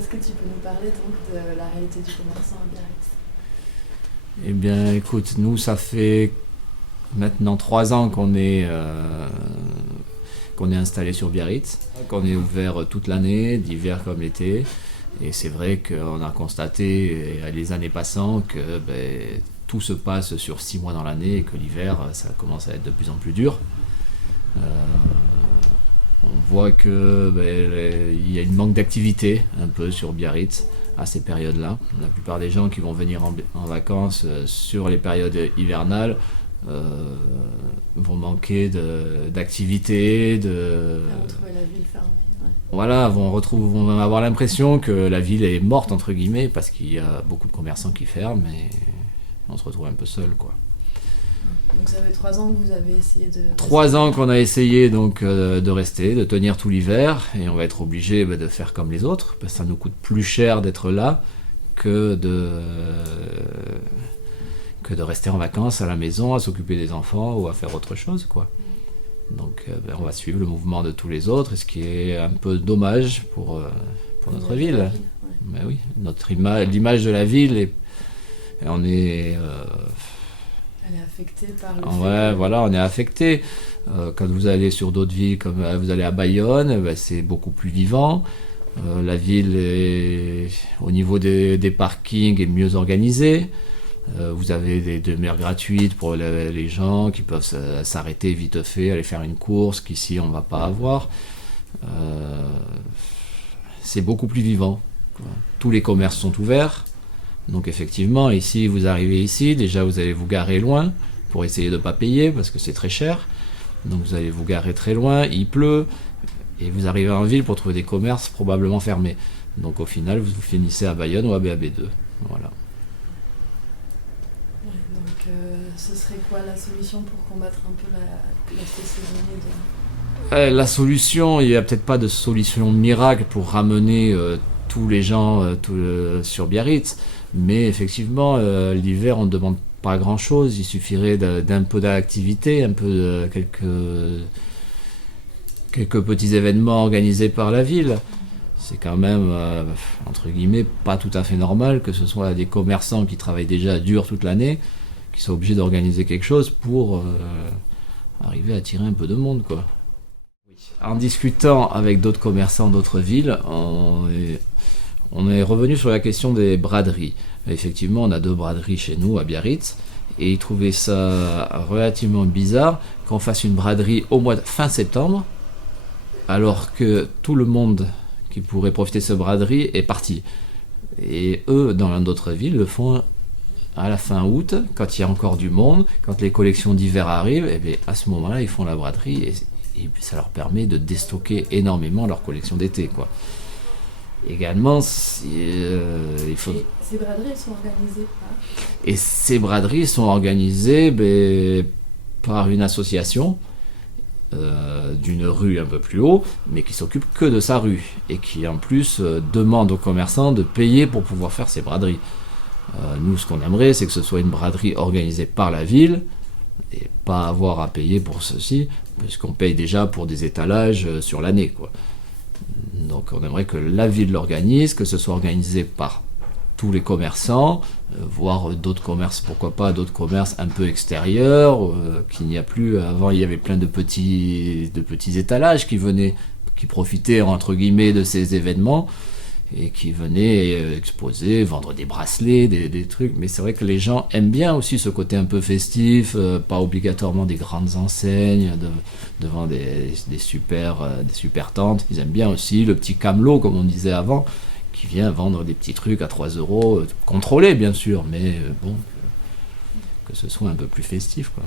Est-ce que tu peux nous parler donc de la réalité du commerçant à Biarritz? Eh bien, écoute, nous, ça fait maintenant 3 ans qu'on est installé sur Biarritz, qu'on est ouvert toute l'année, d'hiver comme l'été. Et c'est vrai qu'on a constaté, les années passant, que tout se passe sur 6 mois dans l'année et que l'hiver, ça commence à être de plus en plus dur. Euh, on voit qu'il y a une manque d'activité un peu sur Biarritz à ces périodes-là. La plupart des gens qui vont venir en vacances sur les périodes hivernales vont manquer d'activité, Retrouver la ville fermée. Ouais. voilà, vont avoir l'impression que la ville est morte entre guillemets parce qu'il y a beaucoup de commerçants qui ferment et on se retrouve un peu seul, quoi. Donc ça fait 3 ans que vous avez essayé de... 3 ans qu'on a essayé donc de rester, de tenir tout l'hiver, et on va être obligé de faire comme les autres, parce que ça nous coûte plus cher d'être là que de rester en vacances à la maison, à s'occuper des enfants ou à faire autre chose, quoi. Donc on va suivre le mouvement de tous les autres, ce qui est un peu dommage pour notre ville. Ouais. Mais oui, l'image de la ville, on est... Elle est affectée par le ouais, fait voilà, on est affecté. Quand vous allez sur d'autres villes, comme vous allez à Bayonne, c'est beaucoup plus vivant. La ville, au niveau des parkings, est mieux organisée. Vous avez des demi-heures gratuites pour les gens qui peuvent s'arrêter vite fait, aller faire une course qu'ici on ne va pas avoir. C'est beaucoup plus vivant, quoi. Tous les commerces sont ouverts. Donc effectivement, ici, vous arrivez ici, déjà vous allez vous garer loin pour essayer de ne pas payer parce que c'est très cher. Donc vous allez vous garer très loin, il pleut, et vous arrivez en ville pour trouver des commerces probablement fermés. Donc au final, vous finissez à Bayonne ou à BAB2. Voilà. Ouais, donc ce serait quoi la solution pour combattre un peu l'aspect saisonnier de... La solution, il n'y a peut-être pas de solution miracle pour ramener tous les gens sur Biarritz. Mais effectivement, l'hiver, on ne demande pas grand-chose. Il suffirait d'un peu d'activité, un peu de quelques petits événements organisés par la ville. C'est quand même, entre guillemets, pas tout à fait normal que ce soit des commerçants qui travaillent déjà dur toute l'année, qui soient obligés d'organiser quelque chose pour arriver à attirer un peu de monde, quoi. En discutant avec d'autres commerçants d'autres villes, on est revenu sur la question des braderies. Effectivement, on a 2 braderies chez nous à Biarritz, et ils trouvaient ça relativement bizarre qu'on fasse une braderie au mois de fin septembre, alors que tout le monde qui pourrait profiter de cette braderie est parti. Et eux, dans d'autres villes, le font à la fin août, quand il y a encore du monde, quand les collections d'hiver arrivent, et bien à ce moment-là, ils font la braderie, et ça leur permet de déstocker énormément leur collection d'été, quoi. Également, il faut... Et ces braderies, elles sont organisées par... Et ces braderies sont organisées par une association d'une rue un peu plus haut, mais qui s'occupe que de sa rue, et qui en plus demande aux commerçants de payer pour pouvoir faire ces braderies. Nous, ce qu'on aimerait, c'est que ce soit une braderie organisée par la ville, et pas avoir à payer pour ceci, puisqu'on paye déjà pour des étalages sur l'année, quoi. Donc on aimerait que la ville l'organise, que ce soit organisé par tous les commerçants, voire d'autres commerces, pourquoi pas d'autres commerces un peu extérieurs, qu'il n'y a plus. Avant, il y avait plein de petits étalages qui profitaient entre guillemets de ces événements et qui venaient exposer, vendre des bracelets, des trucs. Mais c'est vrai que les gens aiment bien aussi ce côté un peu festif, pas obligatoirement des grandes enseignes devant des super tentes. Ils aiment bien aussi le petit camelot, comme on disait avant, qui vient vendre des petits trucs à 3 €, contrôlés bien sûr, mais bon, que ce soit un peu plus festif, quoi.